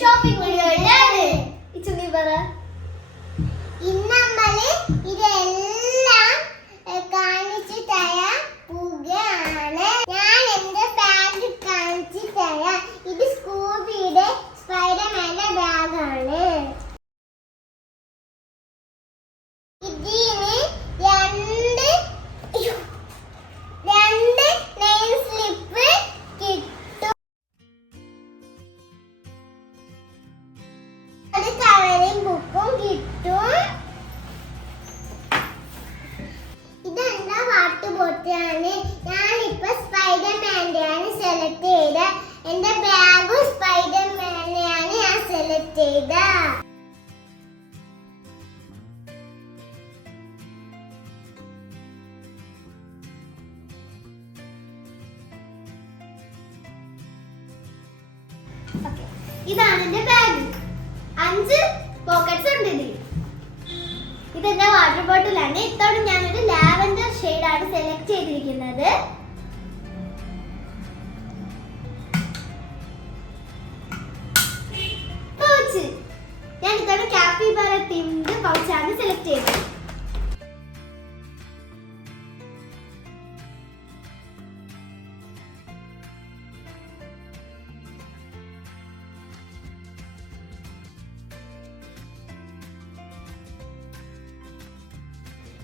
Shopping വീഡിയോയിലാണ്. ഇച്ചുനി പറ. ഇന്ന് നമ്മള് ഇതെല്ലാം കാണിച്ചു തരാൻ പോവുകയാണ്. ഞാൻ എന്റെ ബാഗ് കാണിച്ചു തരാം. ഇത് സ്കൂബിയുടെ സ്പൈഡർമാന്റെ ബാഗാണ്. ഇതിന് രണ്ട് നെയിം സ്ലിപ്പ് കിട്ടും. ഒരു കളറിംഗ് ബുക്കും കിട്ടും. ഇതെന്താ വാട്ടർ ബോട്ടിലാണ്. ഞാനിപ്പോ സ്പൈഡർമാന്റെയാണ് സെലക്ട് ചെയ്ത. എന്റെ ബാഗും സ്പൈഡർമാനെയാണ് ഞാൻ സെലക്ട് ചെയ്ത. ഇതാണ് എന്റെ ബാഗ്. 5 പോക്കറ്റ്സ് ഉണ്ട് ഇതിൽ. ഇതെന്റെ വാട്ടർ ബോട്ടിലാണ്. ഇത്തവണ ഞാനൊരു ലാവൻഡർ ഷെയ്ഡാണ് സെലക്ട് ചെയ്തിരിക്കുന്നത്. പൗച്ച് ഞാൻ ഇത്തവണ കാപ്പിബാറ തീംഡ് പൗച്ചാണ് സെലക്ട് ചെയ്തത്.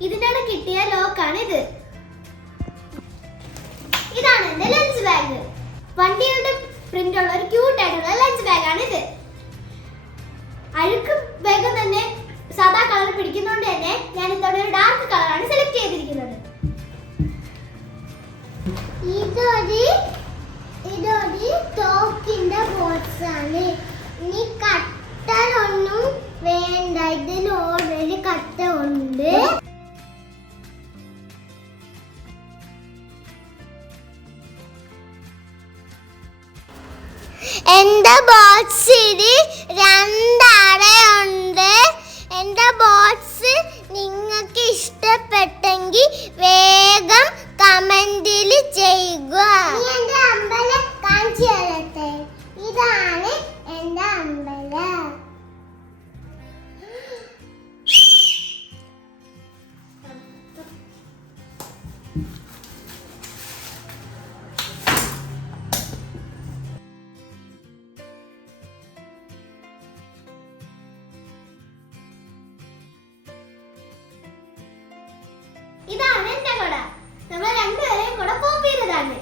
ഇതിനോട് കിട്ടിയ ലോക്കാണ് ഇത്. ഇതാണ് എന്റെ ലഞ്ച് ബാഗ്. വണ്ടികളുടെ പ്രിന്റ് ഉള്ള ഒരു ക്യൂട്ട് ആയിട്ടുള്ള ലഞ്ച് ബാഗാണ് ഇത്. അഴുക്ക് വേഗം തന്നെ സാധാ കളർ പിടിക്കുന്നതുകൊണ്ട് തന്നെ ഞാൻ ഇത്തവണ ഒരു ഡാർക്ക് കളറാണ് സെലക്ട് ചെയ്തിരിക്കുന്നത്. ഇതൊരു തോക്കിന്റെ ബോക്സ് ആണ്. ഇനി കട്ടർ ഒന്നും വേണ്ട. ഇതിൽ ഓൾറെഡി കട്ട ഉണ്ട്. എന്റെ ബോക്സിൽ 2 അടയുണ്ട്. എന്റെ ബോക്സ് നിങ്ങൾക്ക് ഇഷ്ടപ്പെട്ടെങ്കിൽ വേഗം കമന്റിൽ ചെയ്യുക. എന്റെ അമ്പലം കാണിച്ചു തരട്ടെ. ഇതാണ് എന്റെ അമ്പലം. ഇതാണ് എന്റെ കൊട. നമ്മൾ രണ്ടുപേരെയും കൂടെ പോപ്പ് ചെയ്തതാണ്.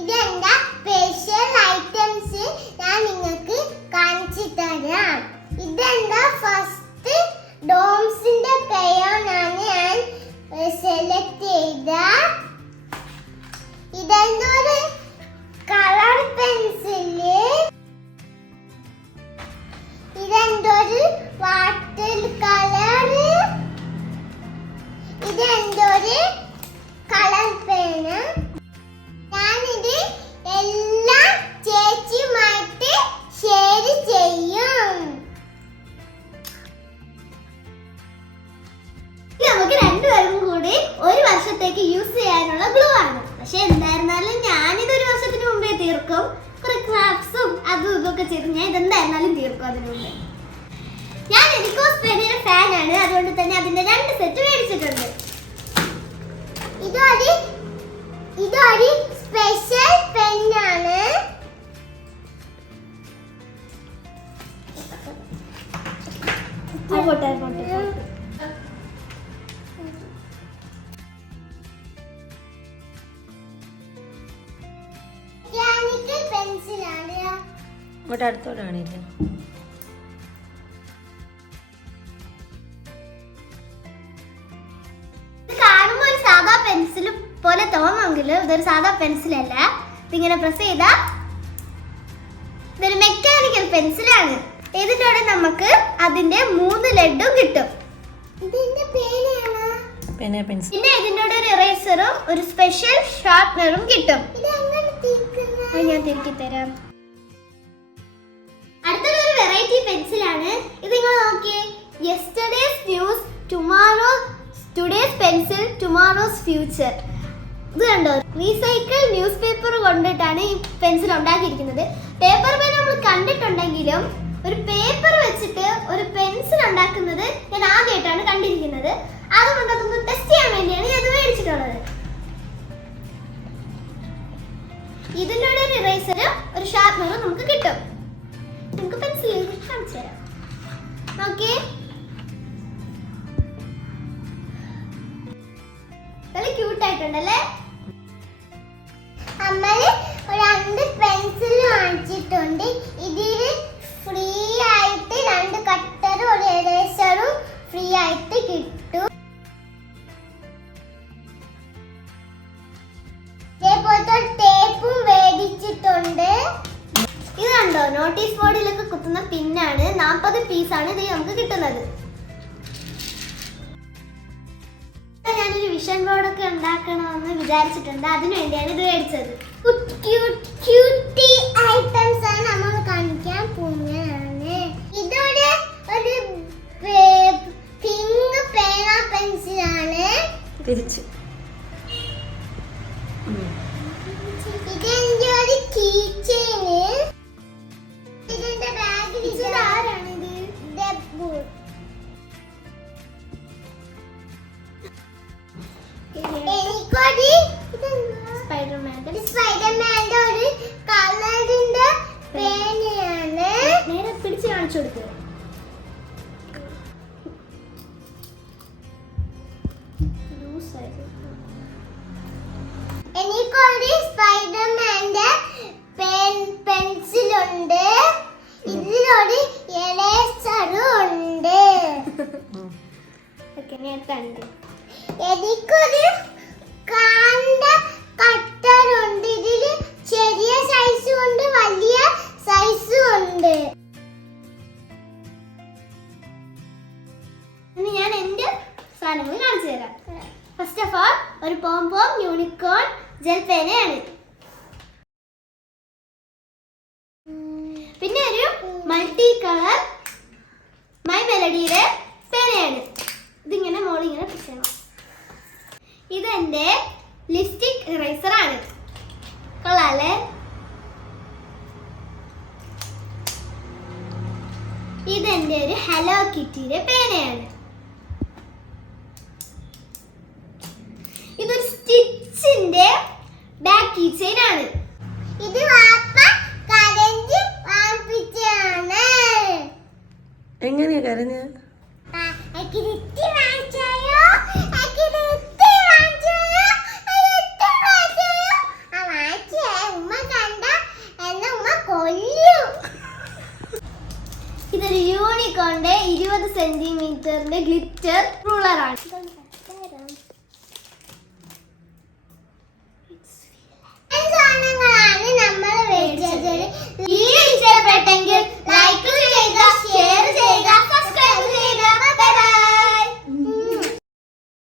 ഇതെന്താ സ്പെഷ്യൽ ഐറ്റംസ് ഞാൻ നിങ്ങൾക്ക് കാണിച്ചു തരാം. ഇതെന്താ ഫസ്റ്റ് ഡോംസിന്റെ ക്രയോണാണ് ഞാൻ സെലക്ട് ചെയ്ത. ഇതെന്തൊരു കളർ പെൻസില്. ഇതെന്തൊരു വാട്ടർ കളർ. ഇതെന്തൊരു കളർ പേന. ഞാനിത് എല്ലാം ചേച്ചിയുമായിട്ട് ഷെയർ ചെയ്യും. നമുക്ക് രണ്ടുപേർക്കും കൂടി ഒരു വർഷത്തേക്ക് യൂസ് ചെയ്യാനുള്ള ഗ്ലൂ ആണ്. പക്ഷെ എന്തായിരുന്നാലും ഞാനിത് ഒരു വർഷത്തിന് മുമ്പേ തീർക്കും. കുറെ ക്രാഫ്റ്റ്സും അതും ഇതൊക്കെ ചെയ്ത് ഞാൻ ഇതെന്തായിരുന്നാലും തീർക്കും അതിന് മുമ്പേ. ഞാൻ എരിക്കോസ് പെന്നിന്റെ ഫാനാണ്. അതുകൊണ്ട് തന്നെ അതിന്റെ 2 സെറ്റ് മേടിച്ചിട്ടുണ്ട്. ഇതൊരു സ്പെഷ്യൽ പെന്നാണ്. പെൻസിലാണ്. ഇങ്ങോട്ട് അടുത്തോടാണ് ഇത്. പെൻസിൽ പോലെ തോന്നുമെങ്കിലും ഇതൊരു സാധാ പെൻസിലല്ല. ഇതിങ്ങനെ പ്രസ് ചെയ്താ ഇതൊരു മെക്കാനിക്കൽ പെൻസിലാണ്. ഇതിലൂടെ നമുക്ക് അതിന്റെ 3 ലെഡും കിട്ടും. ഇതിന്റെ പേനാണ്. പിന്നെ പെൻസിൽ. പിന്നെ ഇതിനോട് ഒരു ഇറേസറും ഒരു സ്പെഷ്യൽ ഷാർപ്പനറും കിട്ടും. ഞാൻ തിരികെ തരാം. അടുത്തൊരു വെറൈറ്റി പെൻസിലാണ്. ഇത് നിങ്ങൾ നോക്കിയേ. Yesterday's news today's pencil tomorrow's future. ഇത് കണ്ടോ, റീസൈക്കിൾ ന്യൂസ് പേപ്പർ കൊണ്ടിട്ടാണ് ഈ പെൻസിൽ ഉണ്ടാക്കിയിരിക്കുന്നത്. പേപ്പർ പെൻ നമ്മൾ കണ്ടിട്ടുണ്ടെങ്കിലും ഒരു പേപ്പർ വെച്ചിട്ട് ഒരു പെൻസിൽ ഉണ്ടാക്കുന്നത് ഞാൻ ആദ്യമായിട്ടാണ് കണ്ടിരിക്കുന്നത്. അതുകൊണ്ട് അതൊന്ന് ടെസ്റ്റ് ചെയ്യാൻ വേണ്ടിയാണ് ഞാൻ ഇത് മേടിച്ചിട്ടുള്ളത്. ഇതിൻ്റെ ഒരു ഇറേസറും ഒരു ഷാർപ്പനറും നമുക്ക് കിട്ടും. നമുക്ക് പെൻസിൽ കാണിച്ചു തരാം. നോക്കിയേ, നല്ല ക്യൂട്ടായിട്ടുണ്ടല്ലേ? നമ്മള് ഒരു 2 പെൻസിൽ വാങ്ങിച്ചിട്ടുണ്ട്. ഇതില് ഫ്രീ ആയിട്ട് 2 കട്ടറും ഒരു എറേസറും ഫ്രീ ആയിട്ട് കിട്ടും. ഇതേപോലത്തെ ടേപ്പും മേടിച്ചിട്ടുണ്ട്. ഇത് കണ്ടോ, നോട്ടീസ് ബോർഡിലൊക്കെ കുത്തുന്ന പിന്നാണ്. 40 പീസാണ് ഇത് നമുക്ക് കിട്ടുന്നത്. ഞാനൊരു വിഷൻ ബോർഡൊക്കെ ഉണ്ടാക്കണമെന്ന് വിചാരിച്ചിട്ടുണ്ട്. അതിനു വേണ്ടിയാണ് ഇത് മേടിച്ചത്. ക്യൂട്ടി ഐറ്റംസ് ആണ് നമ്മൾ കാണിക്കാൻ പോകുന്നത്. ഇതൊരു പിങ്ക് പേന പെൻസിലാണ്. തിരിച്ച് ഇതെന്റെ ഒരു കീ ചെയിന്. ഇതിന്റെ ബാഗിൽ ആരാണിത്? ഡബ്ബു. എനിക്കൊരു സ്പൈഡർമാന്റെ ഒരു കളറിന്റെ പേനയാണ്. നേരെ പിടിച്ച് കാണിച്ചു കൊടുക്കുക. എനിക്കൊരു സ്പൈഡർമാന്റെ പെൻസിലുണ്ട്. ഇതിലൊരു എറേസറും ഉണ്ട്. എനിക്കൊരു കാണ്ട കട്ടറുണ്ട്. ഇതില് ചെറിയ സൈസും ഉണ്ട്, വലിയ സൈസും ഉണ്ട്. ഇനി ഞാൻ എന്റെ സാധനങ്ങൾ കാണിച്ചു തരാം. ഫസ്റ്റ് ഓഫ് ഓൾ ഒരു പോംപോം യൂണിക്കോൺ ജെൽ പേനയാണ്. പിന്നെ ഒരു മൾട്ടി കളർ മൈ മെലഡിയുടെ പേനയാണ്. ഇതിങ്ങനെ മോളിങ്ങനെ പിടിക്കണം. ഇതെന്റെ ലിപ്സ്റ്റിക് ഇറേസർ ആണ്. കൊള്ളാല്ലേ? ഇതെന്റെ ഒരു ഹലോ കിറ്റിയുടെ പേനയാണ്. ഇതൊരു സ്റ്റിച്ചിന്റെ ബാക്ക് കീ ചെയിൻ ആണ്. ഇത് വാപ്പ കരഞ്ഞ് വാങ്ങിപ്പിച്ചതാണ്. എങ്ങനെയാ കരഞ്ഞ? ഇതൊരു യൂണിക്കോണിന്റെ 20 സെന്റിമീറ്ററിന്റെ ഗ്ലിറ്റർ റൂളർ ആണ്.